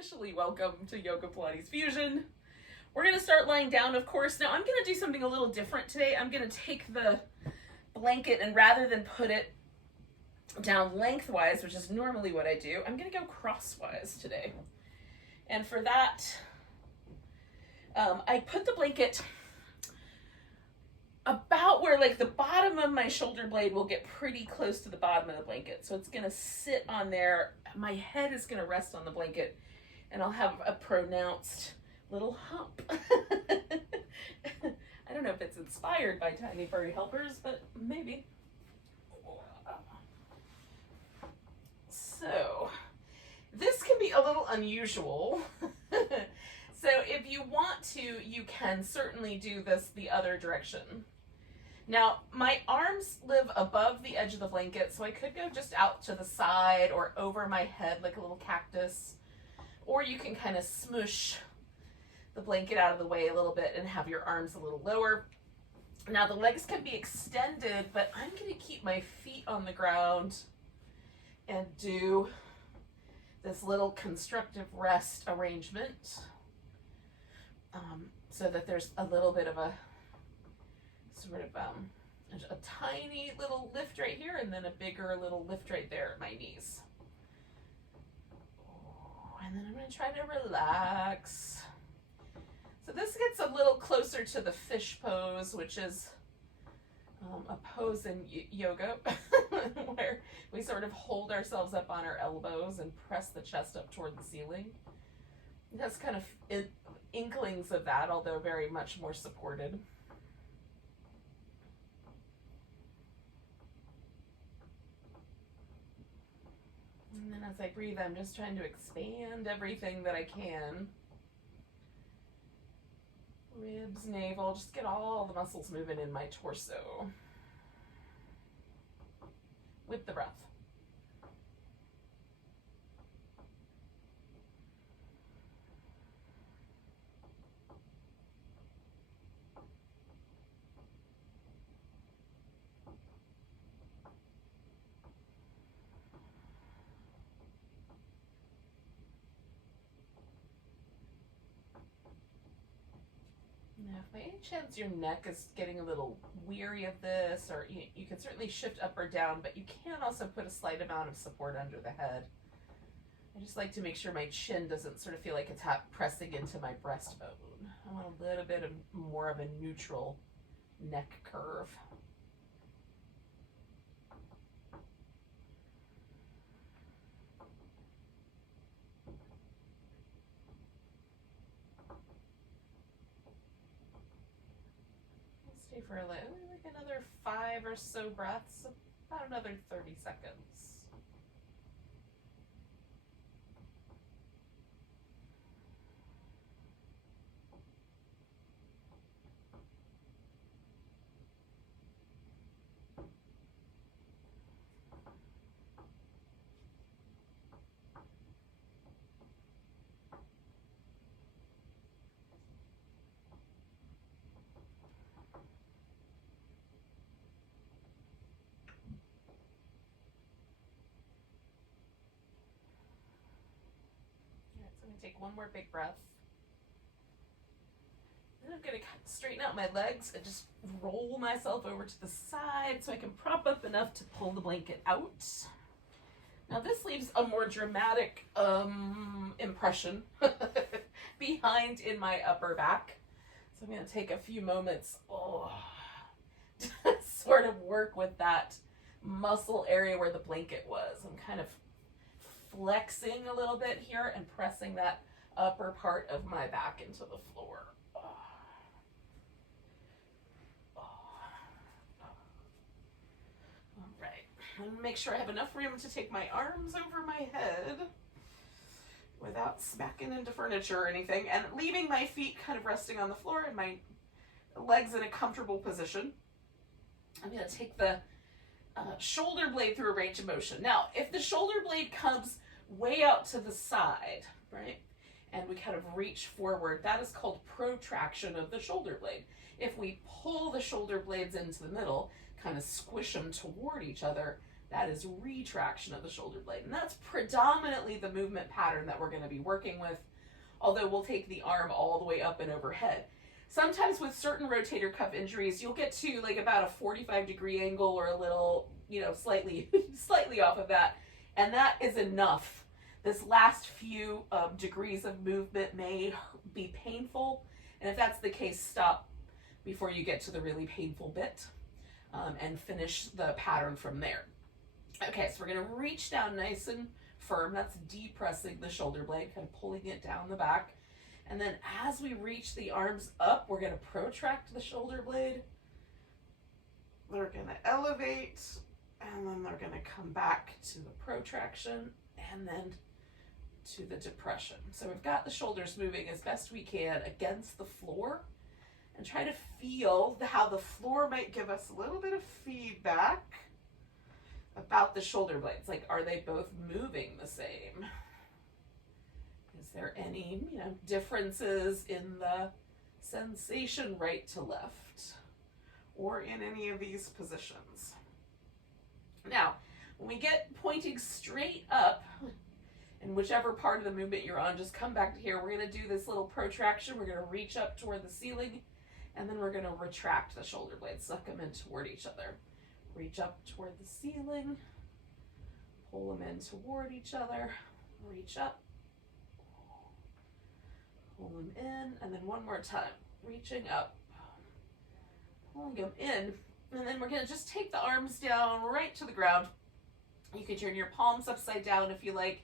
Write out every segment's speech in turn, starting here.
officially welcome to Yoga Pilates Fusion. We're going to start lying down, of course. Now I'm going to do something a little different today. I'm going to take the blanket and rather than put it down lengthwise, which is normally what I do, I'm going to go crosswise today. And for that, I put the blanket about where like the bottom of my shoulder blade will get pretty close to the bottom of the blanket. So it's going to sit on there. My head is going to rest on the blanket and I'll have a pronounced little hump. I don't know if it's inspired by tiny furry helpers, but maybe. So this can be a little unusual. So if you want to, you can certainly do this the other direction. Now, my arms live above the edge of the blanket, so I could go just out to the side or over my head like a little cactus. Or you can kind of smoosh the blanket out of the way a little bit and have your arms a little lower. Now, the legs can be extended, but I'm going to keep my feet on the ground and do this little constructive rest arrangement. So that there's a little bit of a sort of a tiny little lift right here and then a bigger little lift right there at my knees. And then I'm going to try to relax. So this gets a little closer to the fish pose, which is a pose in yoga where we sort of hold ourselves up on our elbows and press the chest up toward the ceiling. It has kind of inklings of that, although very much more supported. And then as I breathe, I'm just trying to expand everything that I can. Ribs, navel, just get all the muscles moving in my torso with the breath. Now, if by any chance your neck is getting a little weary of this, or you can certainly shift up or down, but you can also put a slight amount of support under the head. I just like to make sure my chin doesn't sort of feel like it's pressing into my breastbone. I want a little bit of more of a neutral neck curve. Stay for like another 5 or so breaths, about another 30 seconds. I'm going to take one more big breath. Then I'm going to straighten out my legs and just roll myself over to the side so I can prop up enough to pull the blanket out. Now this leaves a more dramatic impression behind in my upper back. So I'm going to take a few moments to sort of work with that muscle area where the blanket was. I'm kind of flexing a little bit here and pressing that upper part of my back into the floor. All right, I'm gonna make sure I have enough room to take my arms over my head without smacking into furniture or anything, and leaving my feet kind of resting on the floor and my legs in a comfortable position. I'm gonna take the shoulder blade through a range of motion. Now, if the shoulder blade comes way out to the side, right, and we kind of reach forward, that is called protraction of the shoulder blade. If we pull the shoulder blades into the middle, kind of squish them toward each other, That is retraction of the shoulder blade. And that's predominantly the movement pattern that we're going to be working with, although we'll take the arm all the way up and overhead. Sometimes with certain rotator cuff injuries, you'll get to like about a 45-degree angle or a little, slightly off of that. And that is enough. This last few degrees of movement may be painful. And if that's the case, stop before you get to the really painful bit and finish the pattern from there. Okay, so we're going to reach down nice and firm. That's depressing the shoulder blade, kind of pulling it down the back. And then as we reach the arms up, we're going to protract the shoulder blade. They're going to elevate, and then they're going to come back to the protraction, and then to the depression. So we've got the shoulders moving as best we can against the floor, and try to feel how the floor might give us a little bit of feedback about the shoulder blades. Like, are they both moving the same? Is there any, differences in the sensation right to left or in any of these positions? Now, when we get pointing straight up, in whichever part of the movement you're on, just come back to here. We're going to do this little protraction. We're going to reach up toward the ceiling, and then we're going to retract the shoulder blades, suck them in toward each other. Reach up toward the ceiling, pull them in toward each other, reach up, pull them in, and then one more time, reaching up, pulling them in, and then we're going to just take the arms down right to the ground. You can turn your palms upside down if you like,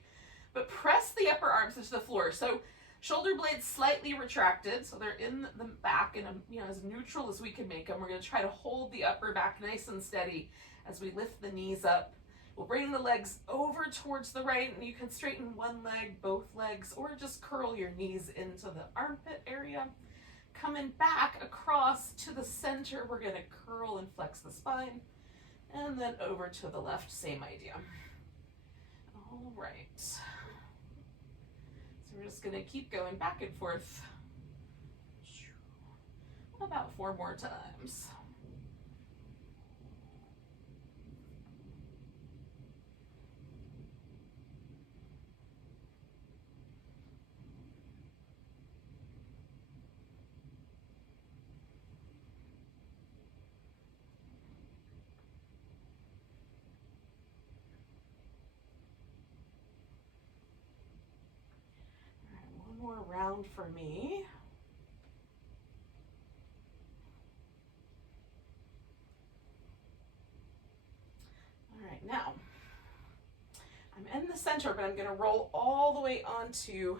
but press the upper arms into the floor. So shoulder blades slightly retracted, so they're in the back and as neutral as we can make them. We're going to try to hold the upper back nice and steady as we lift the knees up. We'll bring the legs over towards the right, and you can straighten one leg, both legs, or just curl your knees into the armpit area. Coming back across to the center, we're going to curl and flex the spine, and then over to the left, same idea. All right. So we're just going to keep going back and forth about 4 more times. More round for me. All right, now I'm in the center, but I'm going to roll all the way onto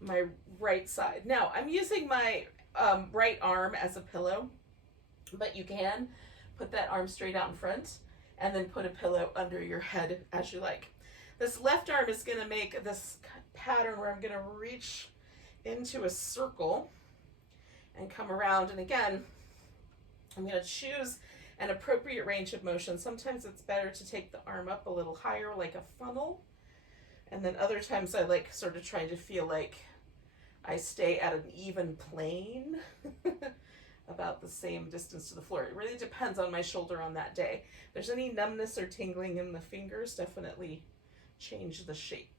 my right side. Now I'm using my right arm as a pillow, but you can put that arm straight out in front and then put a pillow under your head as you like. This left arm is going to make this pattern where I'm going to reach into a circle and come around. And again, I'm going to choose an appropriate range of motion. Sometimes it's better to take the arm up a little higher like a funnel. And then other times I like sort of trying to feel like I stay at an even plane about the same distance to the floor. It really depends on my shoulder on that day. If there's any numbness or tingling in the fingers, definitely change the shape.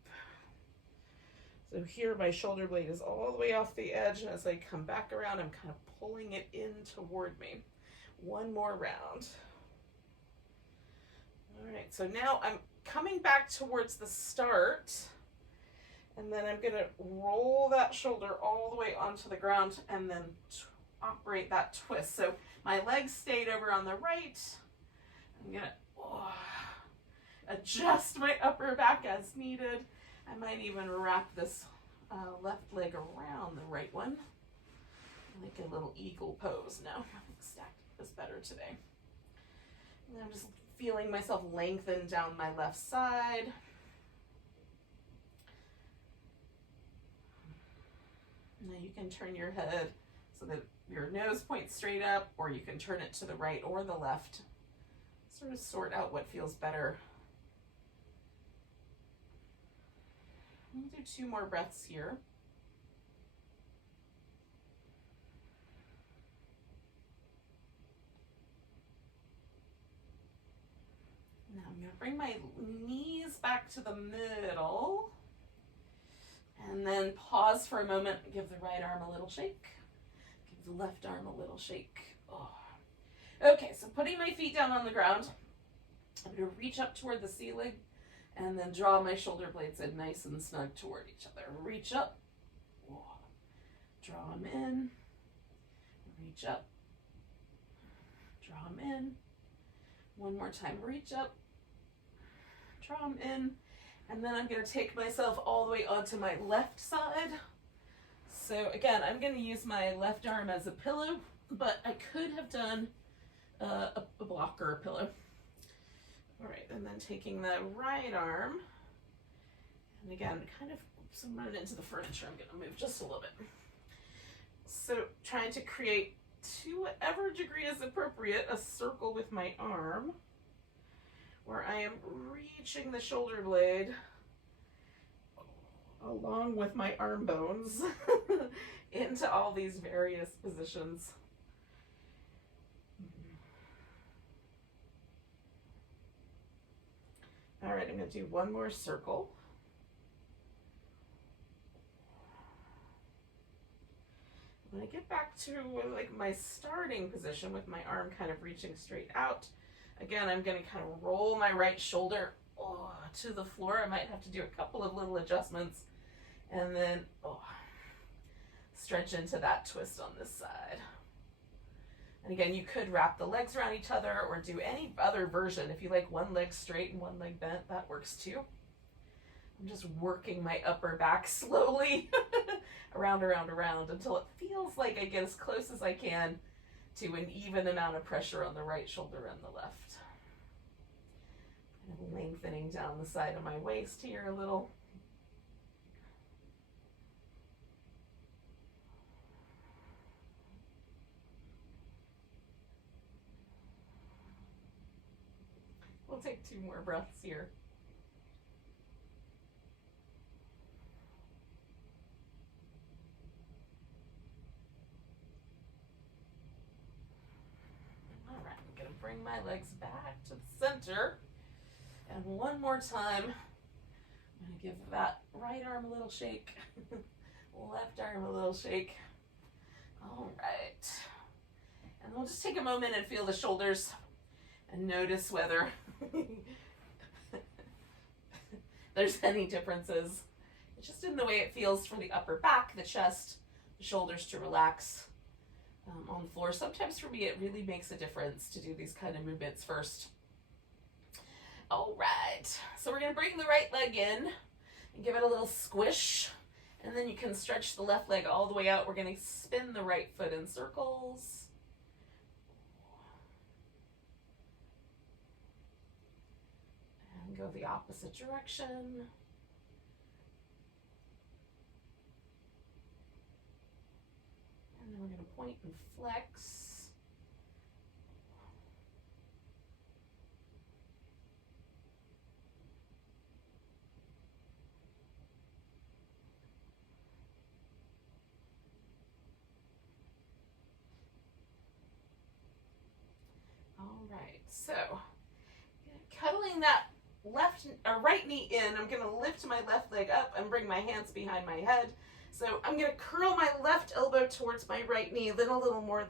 So here my shoulder blade is all the way off the edge, and as I come back around, I'm kind of pulling it in toward me. One more round. All right, so now I'm coming back towards the start, and then I'm gonna roll that shoulder all the way onto the ground and then operate that twist. So my legs stayed over on the right. I'm gonna adjust my upper back as needed. I might even wrap this left leg around the right one. Like a little eagle pose. No, I think stacked is better today. And I'm just feeling myself lengthen down my left side. Now you can turn your head so that your nose points straight up, or you can turn it to the right or the left. Sort of sort out what feels better. We'll do 2 more breaths here. Now I'm going to bring my knees back to the middle, and then pause for a moment, give the right arm a little shake, give the left arm a little shake. Oh. Okay, so putting my feet down on the ground, I'm going to reach up toward the ceiling and then draw my shoulder blades in nice and snug toward each other. Reach up, draw them in, reach up, draw them in. One more time, reach up, draw them in, and then I'm going to take myself all the way onto my left side. So again, I'm going to use my left arm as a pillow, but I could have done a block or a pillow. All right, and then taking the right arm, and again, kind of, so I'm running into the furniture, I'm going to move just a little bit. So trying to create, to whatever degree is appropriate, a circle with my arm, where I am reaching the shoulder blade along with my arm bones into all these various positions. All right, I'm going to do one more circle. When I get back to like my starting position with my arm kind of reaching straight out, again, I'm going to kind of roll my right shoulder to the floor. I might have to do a couple of little adjustments, and then stretch into that twist on this side. And again, you could wrap the legs around each other or do any other version. If you like one leg straight and one leg bent, that works too. I'm just working my upper back slowly around until it feels like I get as close as I can to an even amount of pressure on the right shoulder and the left. Kind of lengthening down the side of my waist here a little. We'll take 2 more breaths here. All right, I'm going to bring my legs back to the center. And one more time, I'm going to give that right arm a little shake, left arm a little shake. All right. And we'll just take a moment and feel the shoulders and notice whether there's any differences. It's just in the way it feels for the upper back, the chest, the shoulders to relax on the floor. Sometimes for me, it really makes a difference to do these kind of movements first. All right, so we're gonna bring the right leg in and give it a little squish, and then you can stretch the left leg all the way out. We're gonna spin the right foot in circles. Go the opposite direction. And then we're going to point and flex. All right, so cuddling that right knee in, I'm going to lift my left leg up and bring my hands behind my head. So I'm going to curl my left elbow towards my right knee, then a little more,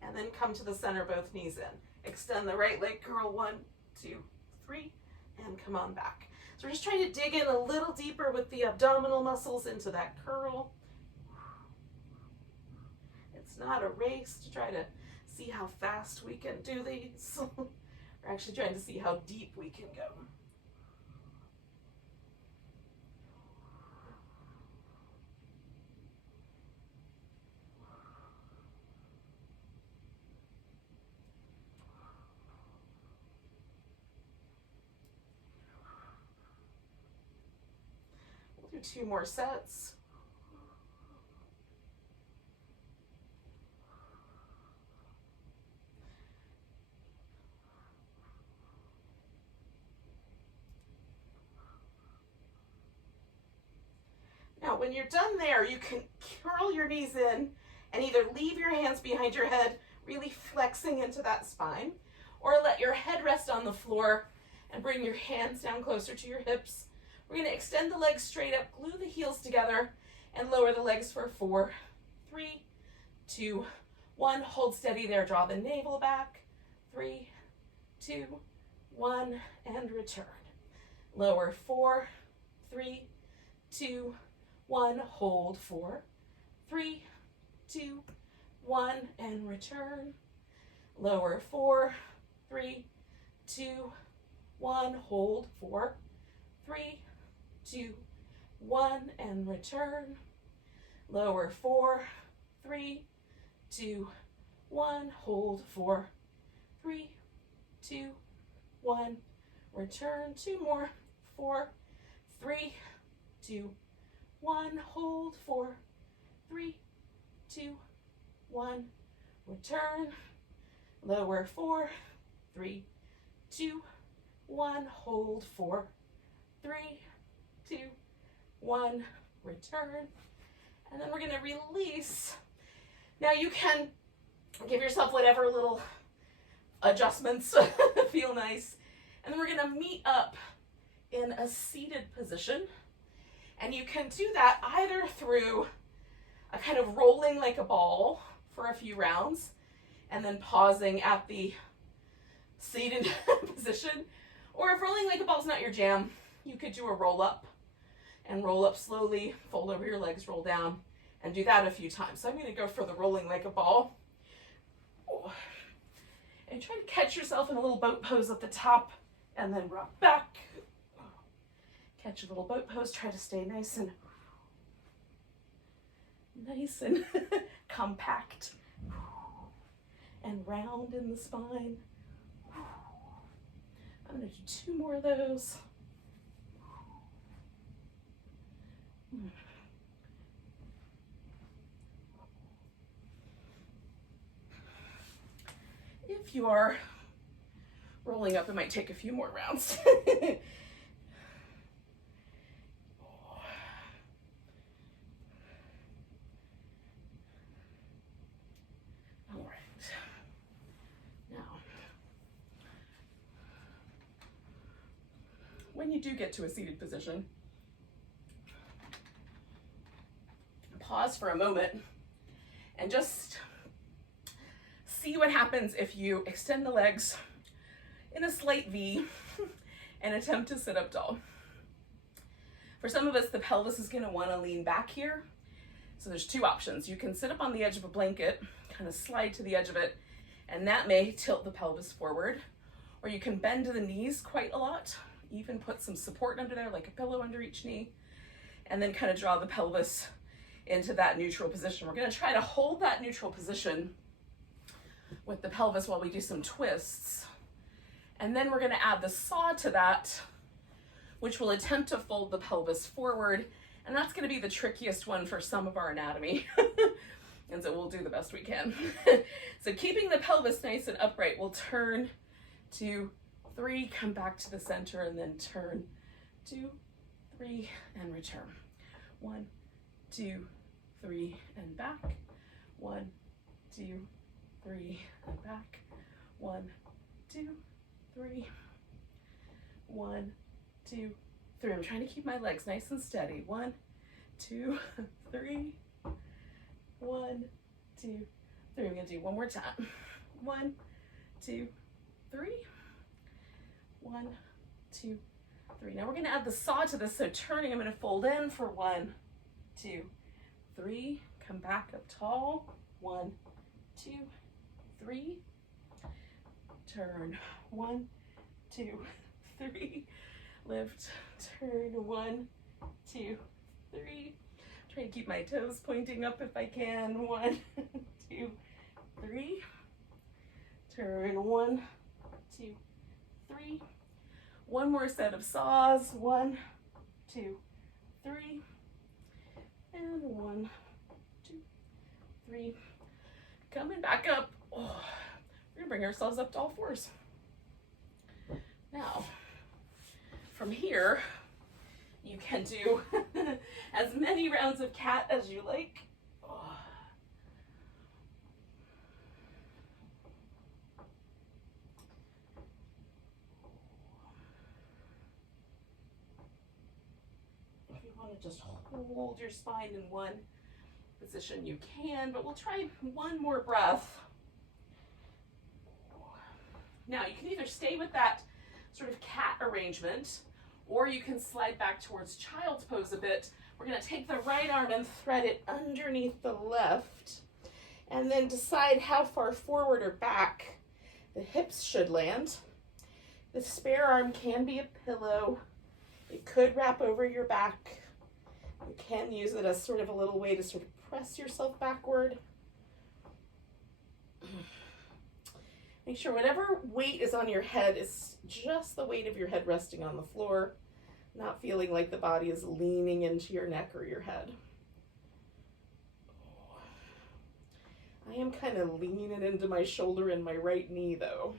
and then come to the center, both knees in. Extend the right leg, curl 1, 2, 3, and come on back. So we're just trying to dig in a little deeper with the abdominal muscles into that curl. It's not a race to try to see how fast we can do these. We're actually trying to see how deep we can go. We'll do 2 more sets. Now, when you're done there, you can curl your knees in and either leave your hands behind your head, really flexing into that spine, or let your head rest on the floor and bring your hands down closer to your hips. We're going to extend the legs straight up, glue the heels together, and lower the legs for 4, 3, 2, 1. Hold steady there. Draw the navel back. 3, 2, 1, and return. Lower 4, 3, 2, 1. Hold 4, 3, 2, 1, and return. Lower 4, 3, 2, 1. Hold 4, 3, 2, 1, and return. Lower 4, 3, 2, 1. Hold 4, 3, 2, 1. Return. 2 more. 4, 3, 2, 1. Hold 4, 3, 2, 1. Return. Lower 4, 3, 2, 1. Hold 4, 3, 2, 1. Return. And then we're going to release. Now you can give yourself whatever little adjustments feel nice. And then we're going to meet up in a seated position. And you can do that either through a kind of rolling like a ball for a few rounds and then pausing at the seated position. Or if rolling like a ball is not your jam, you could do a roll up and roll up slowly, fold over your legs, roll down, and do that a few times. So I'm going to go for the rolling like a ball. And try to catch yourself in a little boat pose at the top and then rock back. Catch a little boat pose. Try to stay nice and compact and round in the spine. I'm going to do 2 more of those. If you are rolling up, it might take a few more rounds. All right. Now, when you do get to a seated position, pause for a moment and just see what happens if you extend the legs in a slight V and attempt to sit up tall. For some of us, the pelvis is going to want to lean back here. So there's 2 options. You can sit up on the edge of a blanket, kind of slide to the edge of it, and that may tilt the pelvis forward. Or you can bend to the knees quite a lot, even put some support under there, like a pillow under each knee, and then kind of draw the pelvis into that neutral position. We're going to try to hold that neutral position with the pelvis while we do some twists. And then we're going to add the saw to that, which will attempt to fold the pelvis forward. And that's going to be the trickiest one for some of our anatomy. And so we'll do the best we can. So keeping the pelvis nice and upright, we'll turn 2, 3, come back to the center, and then turn 2, 3, and return. 1, 2, 3, and back. 1, 2, 3, and back. 1, 2, 3. 1, 2, 3. I'm trying to keep my legs nice and steady. 1, 2, 3. 1, 2, 3. I'm going to do one more time. 1, 2, 3. 1, 2, 3. Now we're going to add the saw to this. So turning, I'm going to fold in for 1, 2, 3. Come back up tall. 1, 2, 3. Turn. 1, 2, 3. Lift. Turn. 1, 2, 3. Try to keep my toes pointing up if I can. 1, 2, 3. Turn. 1, 2, 3. One more set of saws. 1, 2, 3. And 1, 2, 3. Coming back up. Oh, we're gonna bring ourselves up to all 4s. Now, from here, you can do as many rounds of cat as you like. Oh. hold your spine in one position you can, but we'll try one more breath. Now you can either stay with that sort of cat arrangement, or you can slide back towards child's pose a bit. We're going to take the right arm and thread it underneath the left, and then decide how far forward or back the hips should land. The spare arm can be a pillow. It could wrap over your back. You can use it as sort of a little way to sort of press yourself backward. Make sure whatever weight is on your head is just the weight of your head resting on the floor, not feeling like the body is leaning into your neck or your head. I am kind of leaning into my shoulder and my right knee though.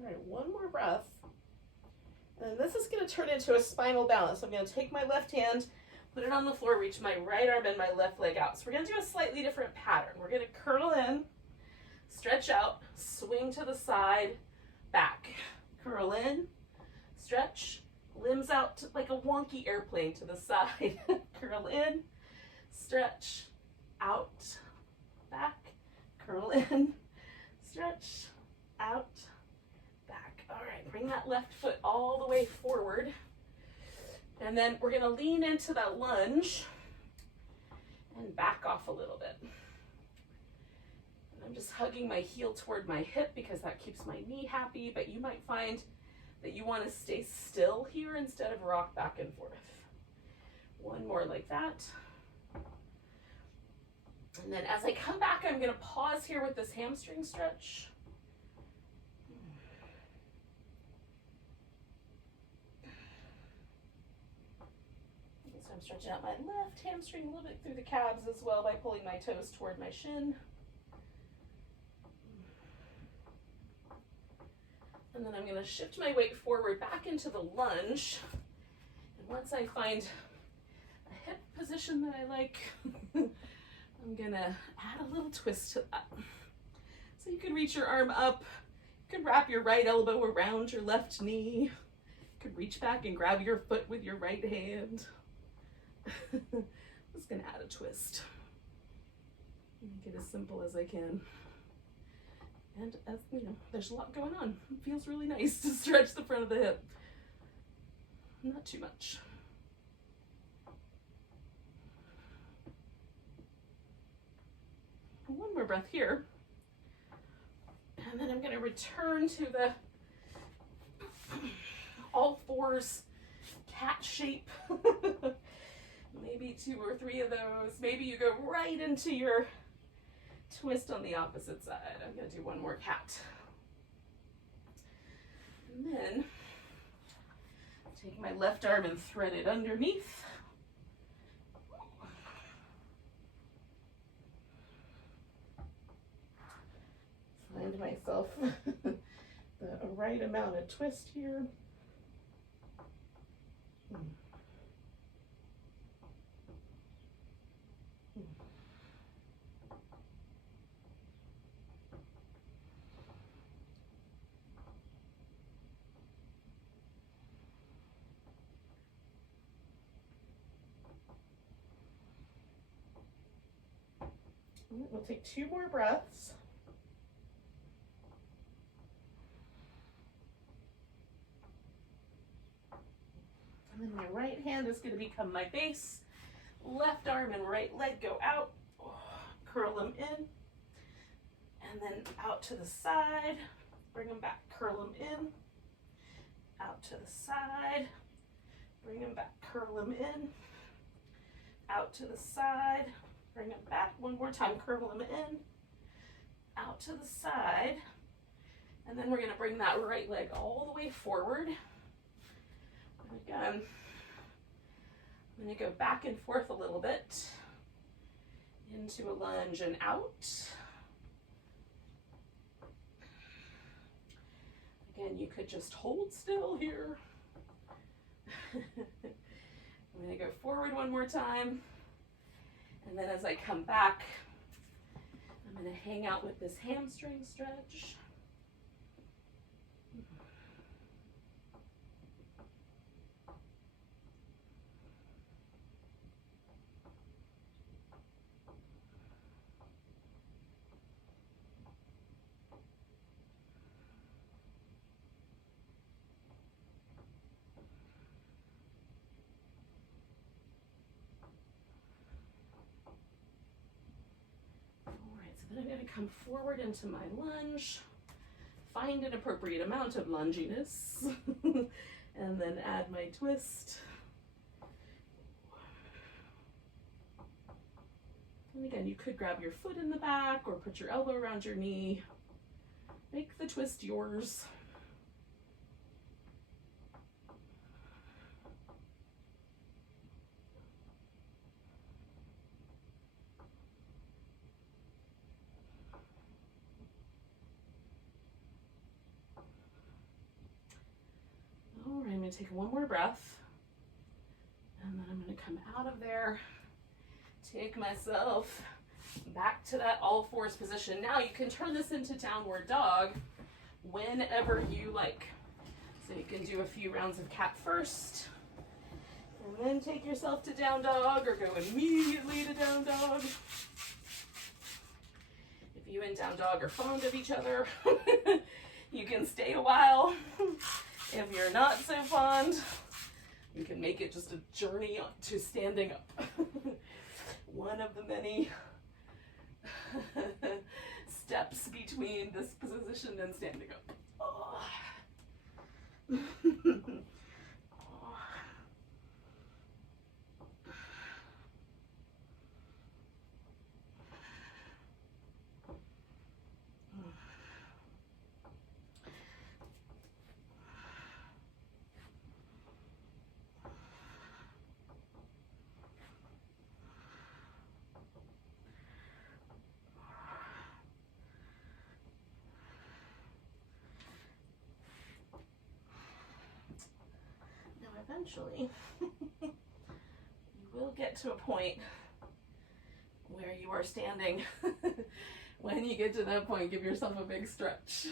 All right, one more breath. And this is going to turn into a spinal balance. So I'm going to take my left hand, put it on the floor, reach my right arm and my left leg out. So we're going to do a slightly different pattern. We're going to curl in, stretch out, swing to the side, back. Curl in, stretch, limbs out like a wonky airplane to the side. Curl in, stretch, out, back. Curl in, stretch, out, back. All right, bring that left foot all the way forward. And then we're going to lean into that lunge and back off a little bit. And I'm just hugging my heel toward my hip because that keeps my knee happy, but you might find that you want to stay still here instead of rock back and forth. One more like that. And then as I come back, I'm going to pause here with this hamstring stretch. So I'm stretching out my left hamstring a little bit through the calves as well by pulling my toes toward my shin. And then I'm going to shift my weight forward back into the lunge. And once I find a hip position that I like, I'm going to add a little twist to that. So you can reach your arm up. You can wrap your right elbow around your left knee. You can reach back and grab your foot with your right hand. I'm just going to add a twist. Make it as simple as I can. And as you know, there's a lot going on. It feels really nice to stretch the front of the hip. Not too much. One more breath here. And then I'm going to return to the all fours cat shape. Maybe 2 or 3 of those. Maybe you go right into your twist on the opposite side. I'm going to do one more cat. And then take my left arm and thread it underneath. Find myself the right amount of twist here. We'll take 2 more breaths. And then my right hand is going to become my base. Left arm and right leg go out. Curl them in. And then out to the side. Bring them back. Curl them in. Out to the side. Bring them back. Curl them in. Out to the side. Bring them back. One more time. Curl them in. Out to the side. And then we're going to bring that right leg all the way forward. And again, I'm going to go back and forth a little bit into a lunge and out. Again, you could just hold still here. I'm going to go forward one more time. And then as I come back, I'm going to hang out with this hamstring stretch. Then I'm going to come forward into my lunge, find an appropriate amount of lunginess, and then add my twist. And again, you could grab your foot in the back or put your elbow around your knee. Make the twist yours. All right, I'm going to take one more breath, and then I'm going to come out of there, take myself back to that all fours position. Now you can turn this into downward dog whenever you like. So you can do a few rounds of cat first, and then take yourself to down dog, or go immediately to down dog. If you and down dog are fond of each other, you can stay a while. If you're not so fond, you can make it just a journey to standing up. One of the many steps between this position and standing up. Eventually, you will get to a point where you are standing. When you get to that point, give yourself a big stretch.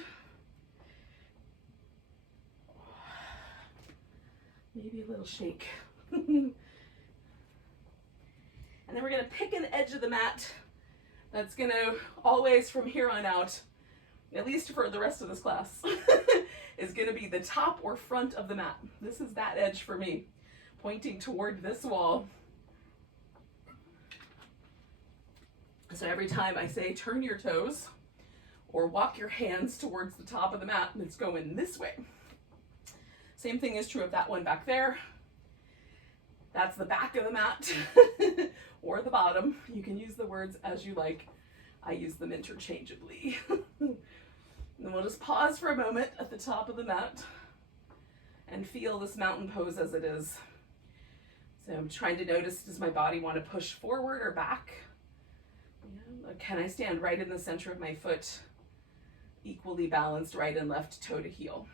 Maybe a little shake. And then we're going to pick an edge of the mat that's going to always, from here on out, at least for the rest of this class, is going to be the top or front of the mat. This is that edge for me, pointing toward this wall. So every time I say turn your toes or walk your hands towards the top of the mat, it's going this way. Same thing is true of that one back there. That's the back of the mat or the bottom. You can use the words as you like. I use them interchangeably. And we'll just pause for a moment at the top of the mat and feel this mountain pose as it is. So I'm trying to notice, does my body want to push forward or back? Can I stand right in the center of my foot, equally balanced right and left toe to heel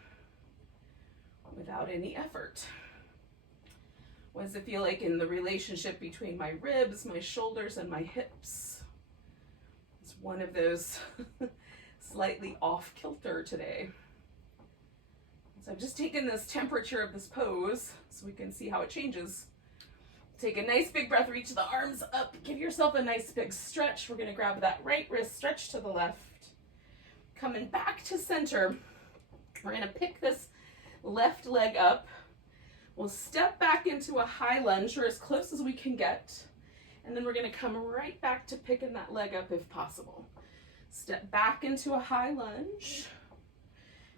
without any effort? What does it feel like in the relationship between my ribs, my shoulders, and my hips? It's one of those slightly off kilter today. So I've just taken this temperature of this pose so we can see how it changes. Take a nice big breath, reach the arms up, give yourself a nice big stretch. We're gonna grab that right wrist, stretch to the left. Coming back to center, we're gonna pick this left leg up. We'll step back into a high lunge, or as close as we can get. And then we're gonna come right back to picking that leg up if possible. Step back into a high lunge,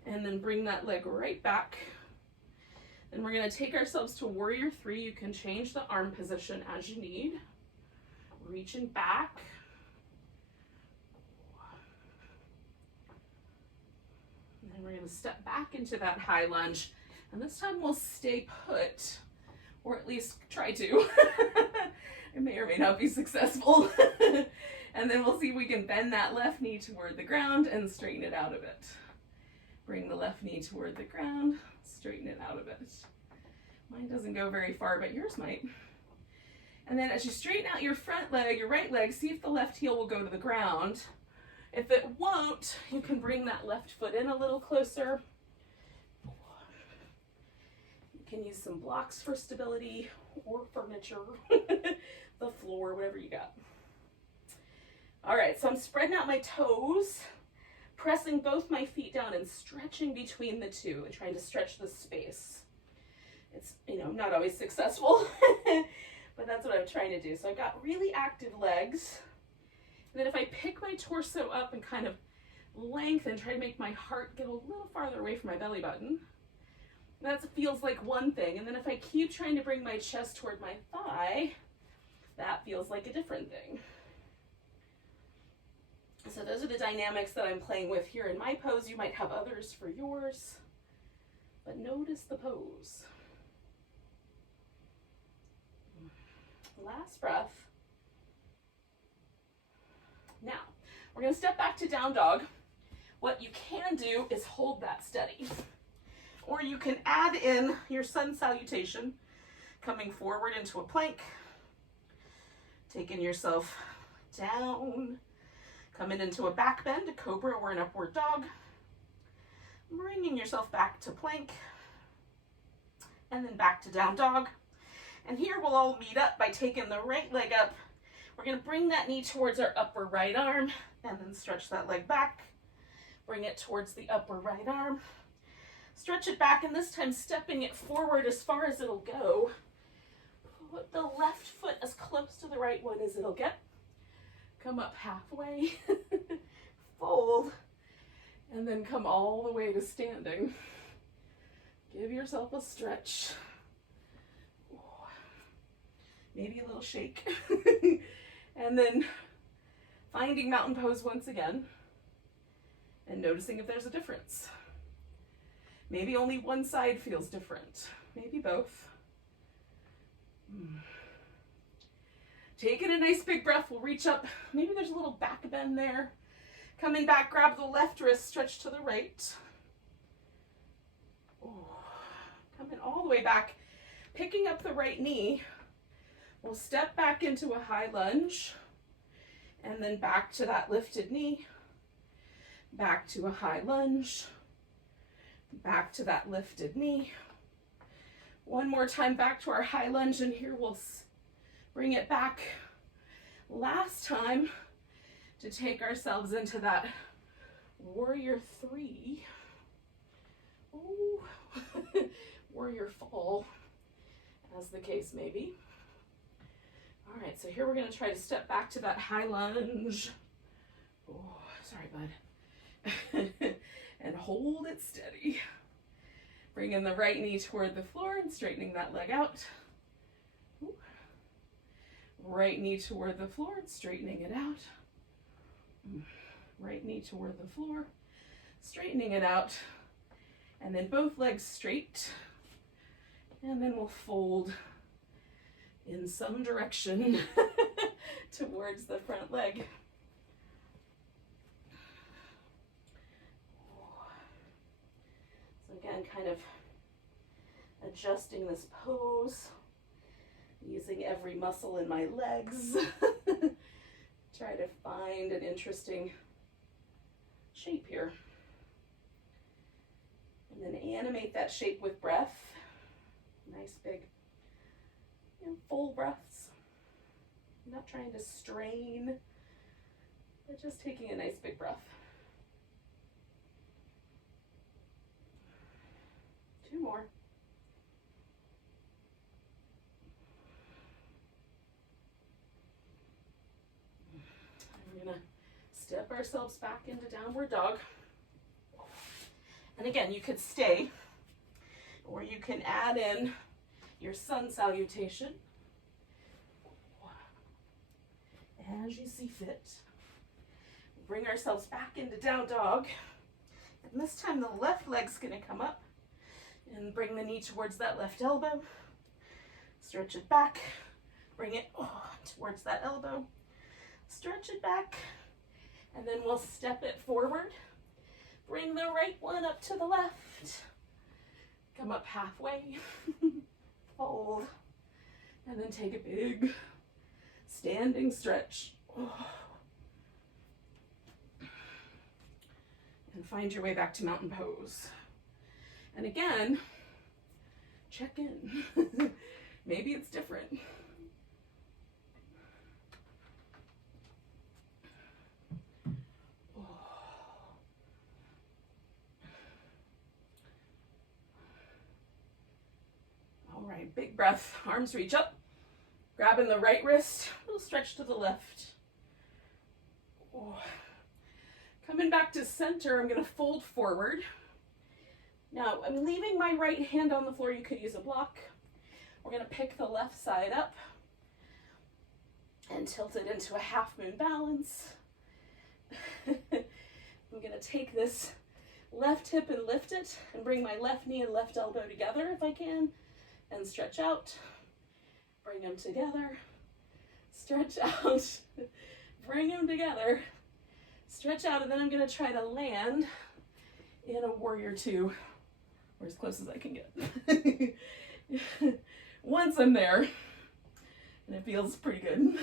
and then bring that leg right back. And we're going to take ourselves to warrior three. You can change the arm position as you need. Reaching back. And then we're going to step back into that high lunge. And this time we'll stay put, or at least try to. I may or may not be successful. And then we'll see if we can bend that left knee toward the ground and straighten it out a bit. Bring the left knee toward the ground, straighten it out a bit. Mine doesn't go very far, but yours might. And then as you straighten out your front leg, your right leg, see if the left heel will go to the ground. If it won't, you can bring that left foot in a little closer. You can use some blocks for stability or furniture, the floor, whatever you got. All right, so I'm spreading out my toes, pressing both my feet down and stretching between the two and trying to stretch the space. It's, not always successful, but that's what I'm trying to do. So I've got really active legs. And then if I pick my torso up and kind of lengthen, try to make my heart get a little farther away from my belly button, that feels like one thing. And then if I keep trying to bring my chest toward my thigh, that feels like a different thing. So those are the dynamics that I'm playing with here in my pose. You might have others for yours, but notice the pose. Last breath. Now, we're going to step back to down dog. What you can do is hold that steady. Or you can add in your sun salutation, coming forward into a plank, taking yourself down, coming into a back bend, a cobra or an upward dog, bringing yourself back to plank, and then back to down dog. And here we'll all meet up by taking the right leg up. We're going to bring that knee towards our upper right arm, and then stretch that leg back. Bring it towards the upper right arm. Stretch it back, and this time stepping it forward as far as it'll go. Put the left foot as close to the right one as it'll get. Come up halfway, fold, and then come all the way to standing. Give yourself a stretch. Maybe a little shake. And then finding mountain pose once again and noticing if there's a difference. Maybe only one side feels different, maybe both. Taking a nice big breath, we'll reach up. Maybe there's a little back bend there. Coming back, grab the left wrist, stretch to the right. Coming all the way back, picking up the right knee. We'll step back into a high lunge, and then back to that lifted knee, back to a high lunge, back to that lifted knee. One more time back to our high lunge, and here we'll bring it back last time to take ourselves into that warrior three. Ooh. Warrior fall, as the case may be. All right, so here we're going to try to step back to that high lunge. Oh, sorry, bud. And hold it steady. Bringing the right knee toward the floor and straightening that leg out. Ooh. Right knee toward the floor and straightening it out. Right knee toward the floor, straightening it out. And then both legs straight. And then we'll fold in some direction towards the front leg. So again, kind of adjusting this pose, using every muscle in my legs. Try to find an interesting shape here. And then animate that shape with breath. Nice big full breaths. I'm not trying to strain, but just taking a nice big breath. 2 more. And we're gonna step ourselves back into downward dog. And again, you could stay, or you can add in your sun salutation as you see fit. Bring ourselves back into down dog. And this time the left leg's gonna come up and bring the knee towards that left elbow. Stretch it back, bring it towards that elbow. Stretch it back, and then we'll step it forward. Bring the right one up to the left. Come up halfway. Fold. And then take a big standing stretch. And find your way back to mountain pose. And again, check in. Maybe it's different. All right, big breath, arms reach up. Grabbing the right wrist, little stretch to the left. Coming back to center, I'm gonna fold forward. Now, I'm leaving my right hand on the floor. You could use a block. We're gonna pick the left side up and tilt it into a half moon balance. I'm gonna take this left hip and lift it and bring my left knee and left elbow together if I can, and stretch out. Bring them together, stretch out, bring them together, stretch out, and then I'm gonna try to land in a warrior two, or as close as I can get. Once I'm there, and it feels pretty good,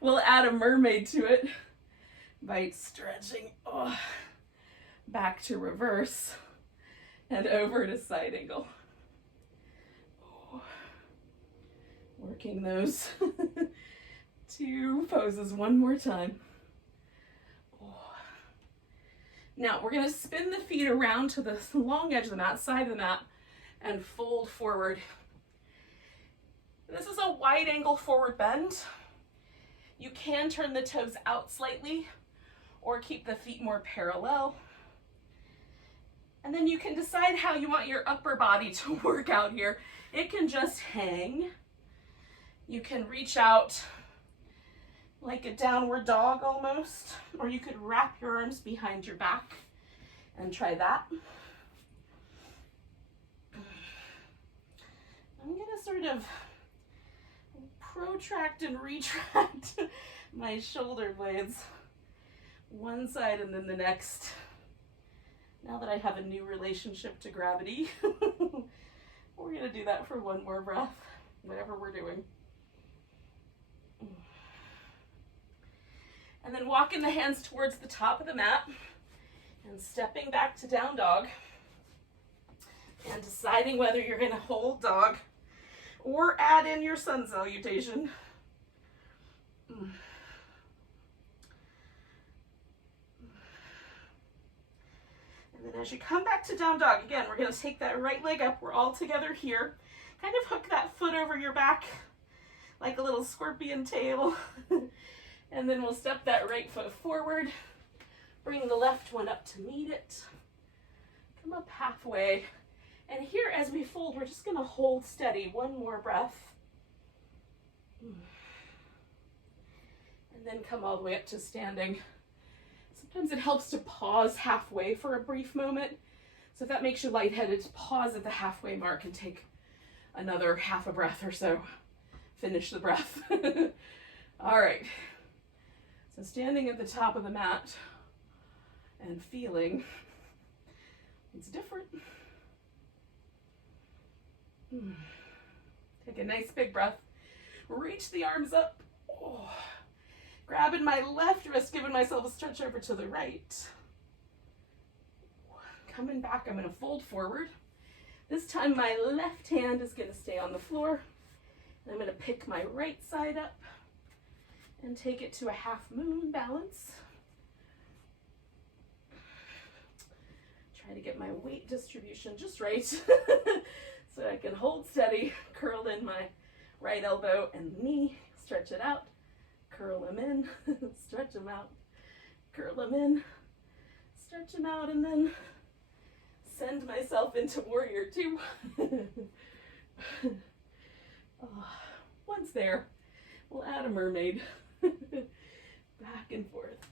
we'll add a mermaid to it by stretching back to reverse and over to side angle. Working those two poses one more time. Now we're going to spin the feet around to the long edge of the mat, side of the mat, and fold forward. This is a wide angle forward bend. You can turn the toes out slightly or keep the feet more parallel. And then you can decide how you want your upper body to work out here. It can just hang. You can reach out like a downward dog almost, or you could wrap your arms behind your back and try that. I'm gonna sort of protract and retract my shoulder blades, one side and then the next. Now that I have a new relationship to gravity, we're gonna do that for one more breath, whatever we're doing. And then walking the hands towards the top of the mat and stepping back to down dog and deciding whether you're going to hold dog or add in your sun salutation. And then as you come back to down dog, again, we're going to take that right leg up. We're all together here. Kind of hook that foot over your back like a little scorpion tail. And then we'll step that right foot forward, bring the left one up to meet it, come up halfway. And here as we fold, we're just gonna hold steady, one more breath. And then come all the way up to standing. Sometimes it helps to pause halfway for a brief moment. So if that makes you lightheaded, pause at the halfway mark and take another half a breath or so. Finish the breath. All right. So standing at the top of the mat and feeling it's different. Take a nice big breath. Reach the arms up. Grabbing my left wrist, giving myself a stretch over to the right. Coming back, I'm going to fold forward. This time my left hand is going to stay on the floor. I'm going to pick my right side up and take it to a half moon balance. Try to get my weight distribution just right so I can hold steady, curl in my right elbow and knee, stretch it out, curl them in, stretch them out, curl them in, stretch them out, and then send myself into warrior two. Once there, we'll add a mermaid. Back and forth.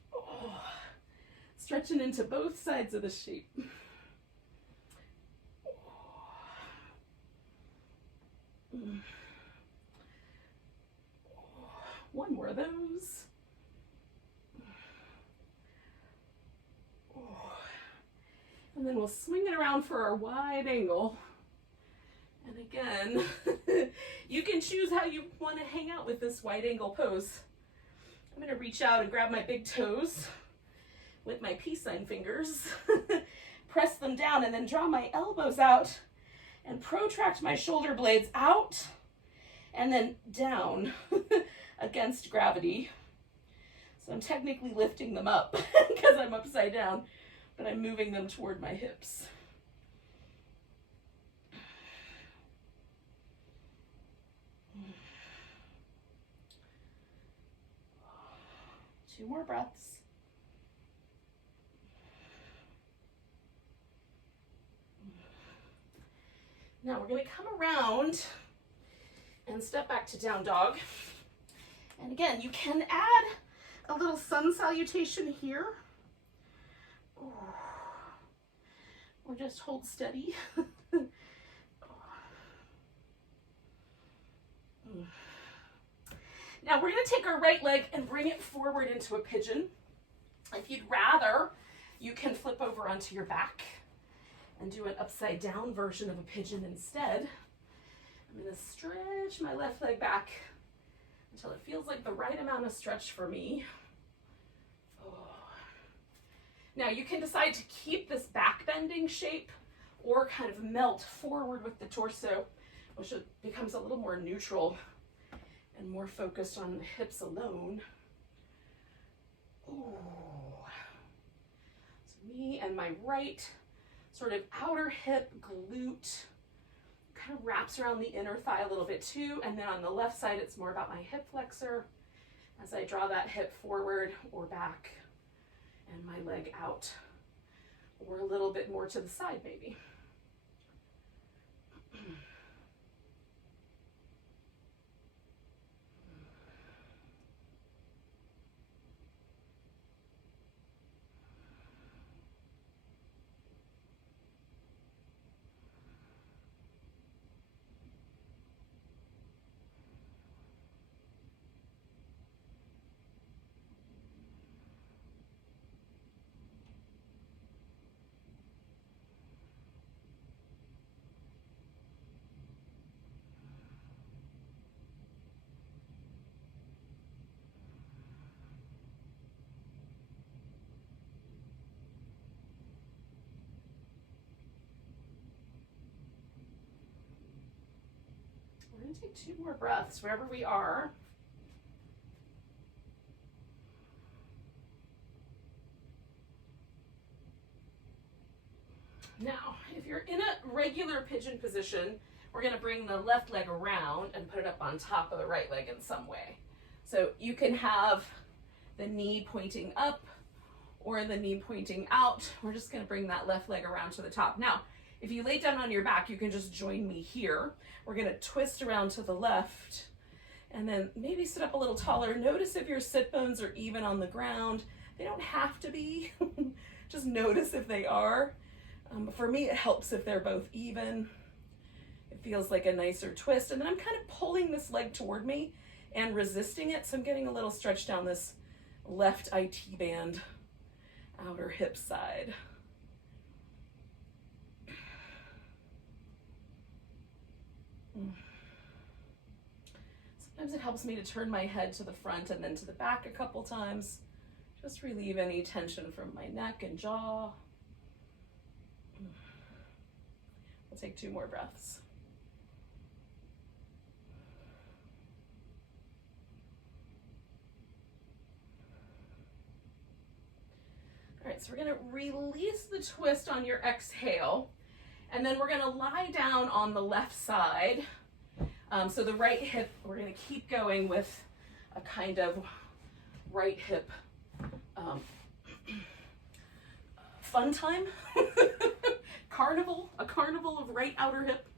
Stretching into both sides of the shape. One more of those. And then we'll swing it around for our wide angle. And again, you can choose how you want to hang out with this wide angle pose. I'm going to reach out and grab my big toes with my peace sign fingers, press them down, and then draw my elbows out and protract my shoulder blades out and then down against gravity. So I'm technically lifting them up because I'm upside down, but I'm moving them toward my hips. 2 more breaths. Now we're going to come around and step back to down dog. And again, you can add a little sun salutation here. Or just hold steady. Now we're going to take our right leg and bring it forward into a pigeon. If you'd rather, you can flip over onto your back and do an upside down version of a pigeon instead. I'm going to stretch my left leg back until it feels like the right amount of stretch for me. Now you can decide to keep this back bending shape or kind of melt forward with the torso, which becomes a little more neutral and more focused on the hips alone. Ooh. So me and my right sort of outer hip glute kind of wraps around the inner thigh a little bit too, and then on the left side it's more about my hip flexor as I draw that hip forward or back and my leg out, or a little bit more to the side maybe. We're going to take 2 more breaths wherever we are. Now, if you're in a regular pigeon position, we're going to bring the left leg around and put it up on top of the right leg in some way. So you can have the knee pointing up or the knee pointing out. We're just going to bring that left leg around to the top. Now, if you lay down on your back, you can just join me here. We're going to twist around to the left and then maybe sit up a little taller. Notice if your sit bones are even on the ground. They don't have to be. Just notice if they are. But for me, it helps if they're both even. It feels like a nicer twist. And then I'm kind of pulling this leg toward me and resisting it. So I'm getting a little stretch down this left IT band, outer hip side. Sometimes it helps me to turn my head to the front and then to the back a couple times. Just relieve any tension from my neck and jaw. We'll take 2 more breaths. All right, so we're going to release the twist on your exhale, and then we're going to lie down on the left side. So the right hip, we're going to keep going with a kind of right hip fun time. A carnival of right outer hip.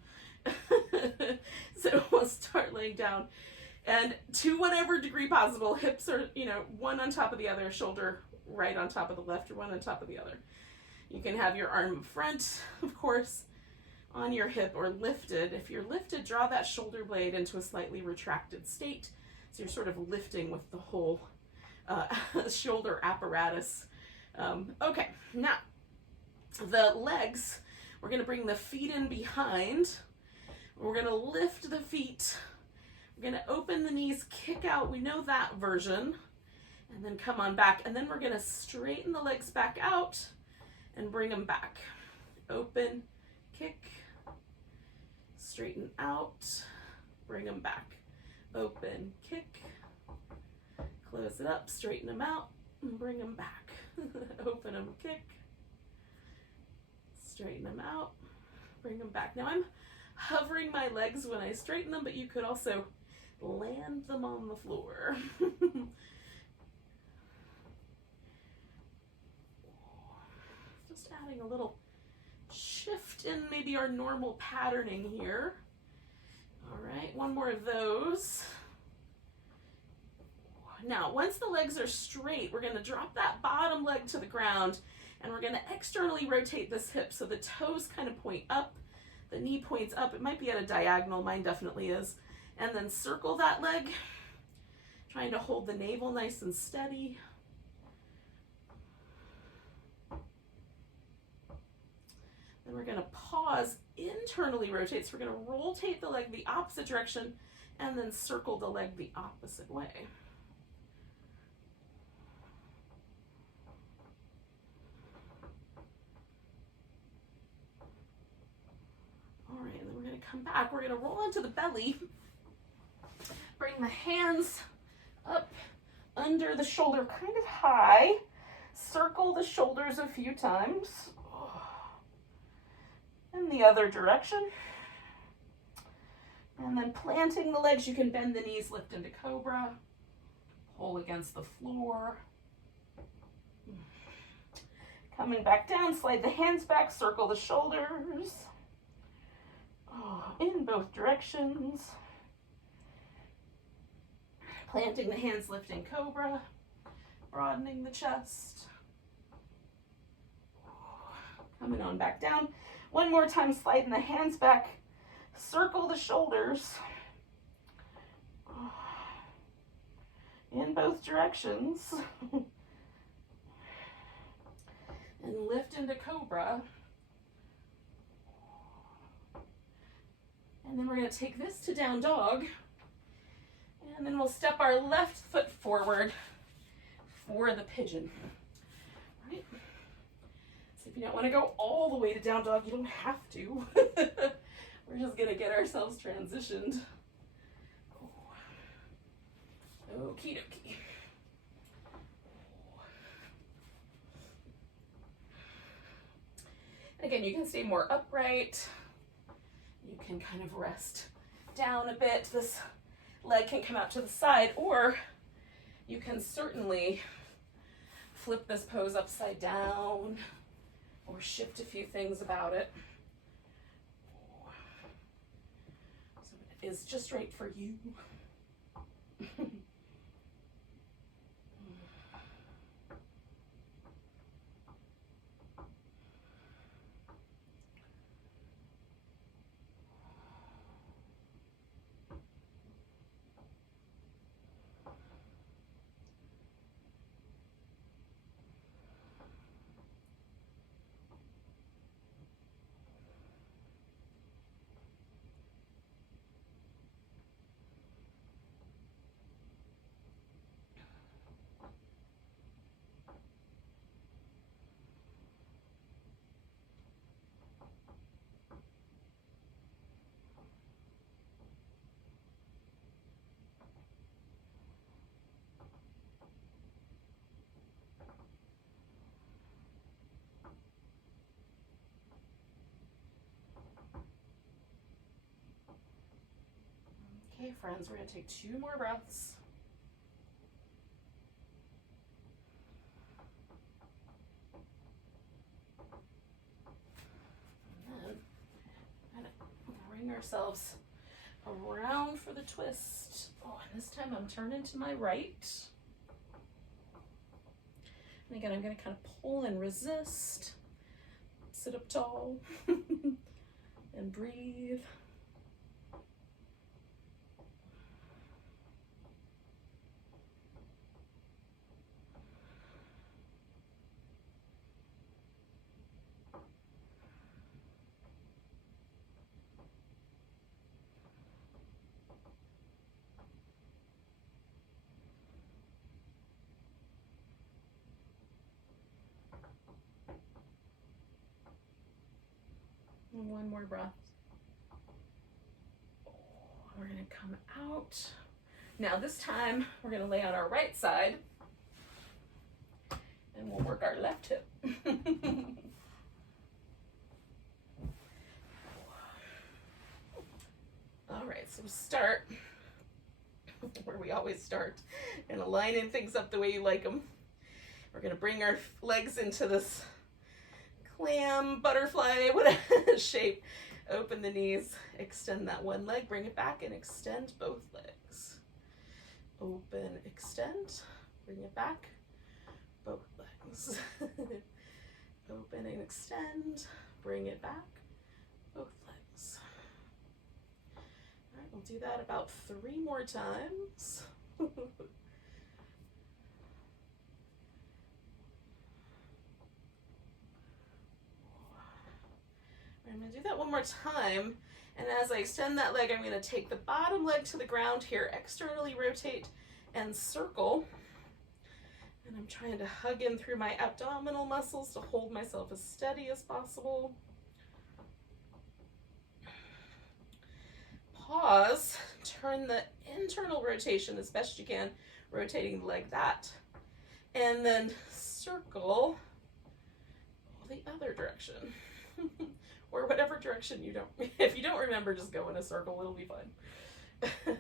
So we'll start laying down, and to whatever degree possible, hips are, one on top of the other, shoulder right on top of the left or one on top of the other. You can have your arm in front, of course, on your hip or lifted. If you're lifted, draw that shoulder blade into a slightly retracted state. So you're sort of lifting with the whole shoulder apparatus. Okay, now The legs, we're going to bring the feet in behind. We're going to lift the feet. We're going to open the knees, kick out. We know that version. And then come on back. And then we're going to straighten the legs back out and bring them back. Open, kick, straighten out, bring them back. Open, kick, close it up, straighten them out, and bring them back. Open them, kick, straighten them out, bring them back. Now I'm hovering my legs when I straighten them, but you could also land them on the floor. Just adding a little shift in maybe our normal patterning here. All right, one more of those. Now, once the legs are straight, we're going to drop that bottom leg to the ground, and we're going to externally rotate this hip so the toes kind of point up, the knee points up. It might be at a diagonal, mine definitely is. And then circle that leg, trying to hold the navel nice and steady. Then we're going to pause, internally rotate. So we're going to rotate the leg the opposite direction and then circle the leg the opposite way. All right, and then we're going to come back. We're going to roll into the belly. Bring the hands up under the shoulder, kind of high. Circle the shoulders a few times. In the other direction. And then planting the legs, you can bend the knees, lift into cobra, pull against the floor. Coming back down, slide the hands back, circle the shoulders. In both directions. Planting the hands, lifting cobra, broadening the chest. Coming on back down. One more time, sliding the hands back, circle the shoulders in both directions, and lift into cobra. And then we're going to take this to down dog, and then we'll step our left foot forward for the pigeon. Right? So if you don't want to go all the way to down dog, you don't have to. We're just going to get ourselves transitioned. Okie dokie. And again, you can stay more upright. You can kind of rest down a bit. This leg can come out to the side, or you can certainly flip this pose upside down or shift a few things about it. So it is just right for you. Okay, friends, we're going to take 2 more breaths. And then kind of bring ourselves around for the twist. Oh, and this time I'm turning to my right. And again, I'm going to kind of pull and resist. Sit up tall and breathe. One more breath. We're gonna come out. Now this time, we're gonna lay on our right side and we'll work our left hip. All right, so start where we always start, and aligning things up the way you like them. We're gonna bring our legs into this clam, butterfly, whatever shape. Open the knees, extend that one leg, bring it back and extend both legs. Open, extend, bring it back, both legs. Open and extend, bring it back, both legs. All right, we'll do that about 3 more times. I'm going to do that one more time, and as I extend that leg, I'm going to take the bottom leg to the ground here, externally rotate and circle, and I'm trying to hug in through my abdominal muscles to hold myself as steady as possible. Pause, turn the internal rotation as best you can, rotating the leg that, and then circle the other direction. Or whatever direction you don't, if you don't remember, just go in a circle, it'll be fun.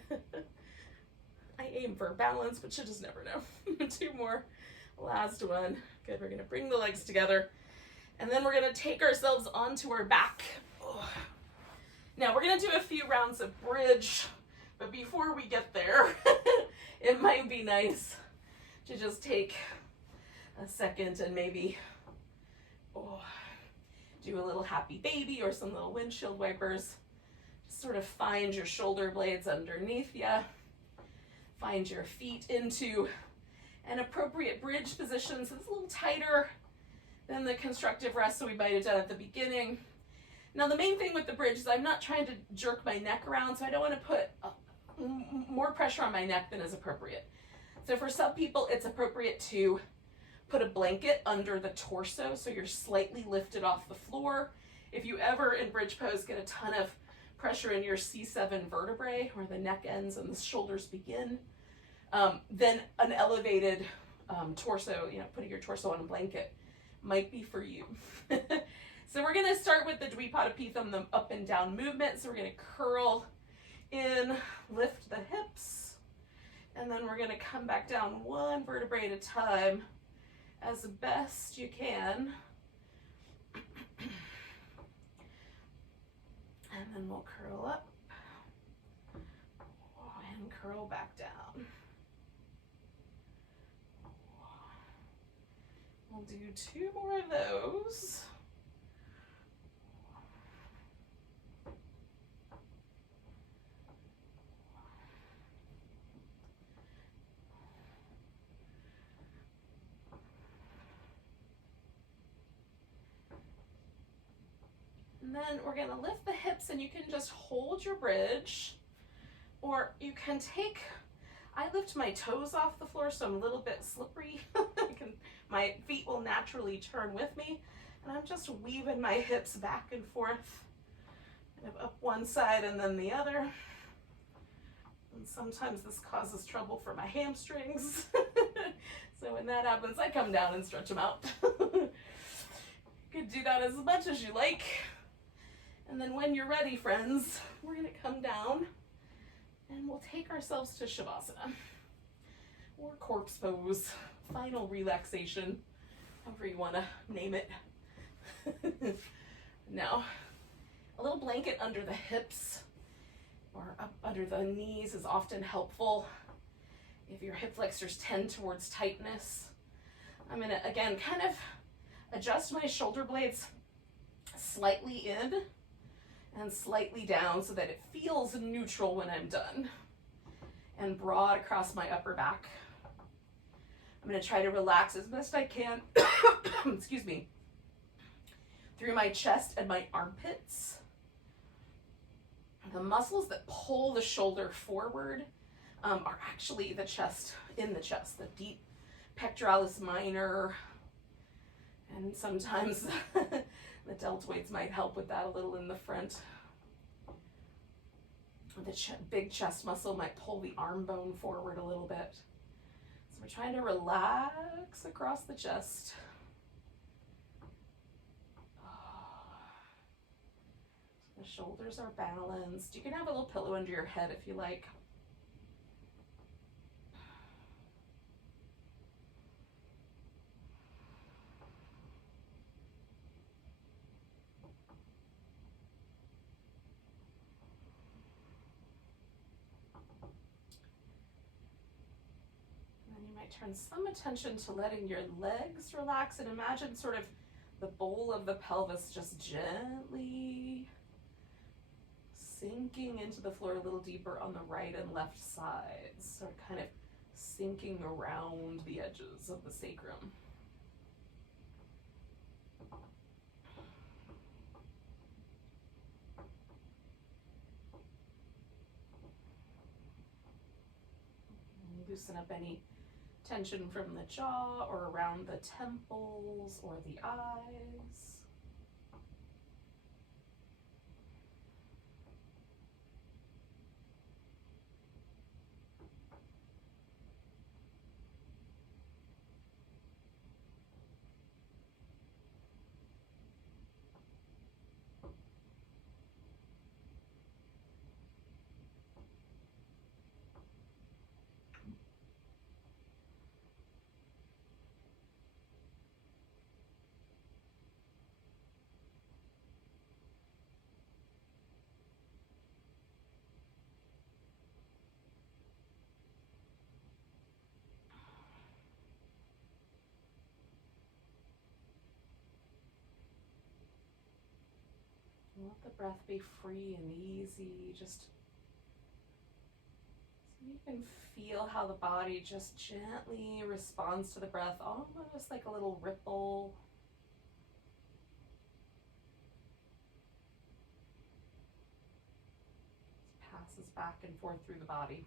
I aim for balance, but you just never know. 2 more, last one. Good, we're gonna bring the legs together, and then we're gonna take ourselves onto our back. Now we're gonna do a few rounds of bridge, but before we get there, it might be nice to just take a second and maybe, do a little happy baby or some little windshield wipers. Just sort of find your shoulder blades underneath you. Find your feet into an appropriate bridge position. So it's a little tighter than the constructive rest so we might have done at the beginning. Now the main thing with the bridge is I'm not trying to jerk my neck around, so I don't want to put more pressure on my neck than is appropriate. So for some people, it's appropriate to put a blanket under the torso so you're slightly lifted off the floor. If you ever in bridge pose get a ton of pressure in your C7 vertebrae where the neck ends and the shoulders begin, then an elevated torso, putting your torso on a blanket might be for you. So we're gonna start with the Dvipadapatham, the up and down movement. So we're gonna curl in, lift the hips, and then we're gonna come back down 1 vertebrae at a time as best you can. And then we'll curl up and curl back down. We'll do 2 more of those. And then we're gonna lift the hips, and you can just hold your bridge, or you can I lift my toes off the floor so I'm a little bit slippery. My feet will naturally turn with me, and I'm just weaving my hips back and forth, kind of up one side and then the other. And sometimes this causes trouble for my hamstrings. So when that happens, I come down and stretch them out. You could do that as much as you like. And then when you're ready, friends, we're gonna come down and we'll take ourselves to Shavasana, or corpse pose, final relaxation, however you wanna name it. Now, a little blanket under the hips or up under the knees is often helpful if your hip flexors tend towards tightness. I'm gonna, again, kind of adjust my shoulder blades slightly in and slightly down so that it feels neutral when I'm done, and broad across my upper back. I'm going to try to relax as best I can, excuse me, through my chest and my armpits. The muscles that pull the shoulder forward are actually the chest, the deep pectoralis minor, and sometimes The deltoids might help with that a little in the front. The big chest muscle might pull the arm bone forward a little bit. So we're trying to relax across the chest. The shoulders are balanced. You can have a little pillow under your head if you like. And then you might turn some attention to letting your legs relax and imagine sort of the bowl of the pelvis just gently sinking into the floor a little deeper on the right and left sides, so kind of sinking around the edges of the sacrum. And loosen up any tension from the jaw or around the temples or the eyes. Let the breath be free and easy, just so you can feel how the body just gently responds to the breath, almost like a little ripple. Just passes back and forth through the body.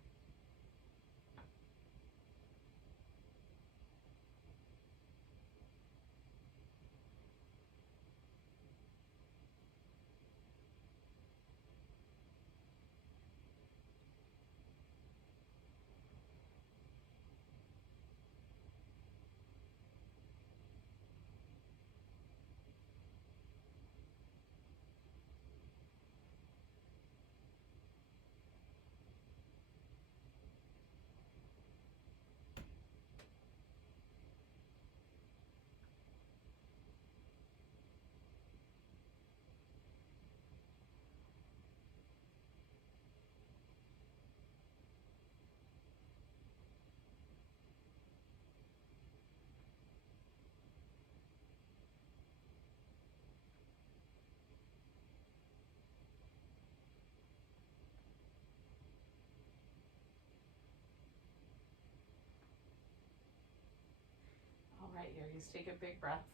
All right, Aries, take a big breath.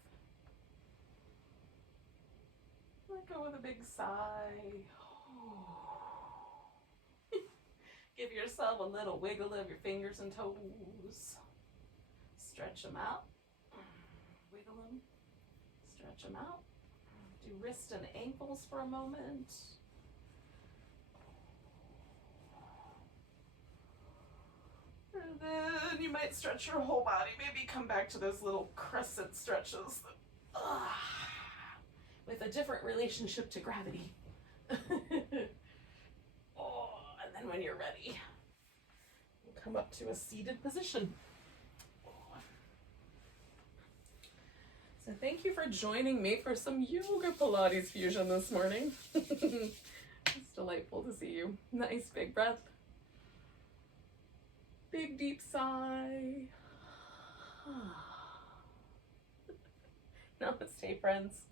Let go with a big sigh. Give yourself a little wiggle of your fingers and toes. Stretch them out. Wiggle them. Stretch them out. Do wrist and ankles for a moment. And then you might stretch your whole body. Maybe come back to those little crescent stretches with a different relationship to gravity. And then when you're ready, come up to a seated position. So thank you for joining me for some yoga Pilates fusion this morning. It's delightful to see you. Nice big breath. Big deep sigh. Namaste, friends.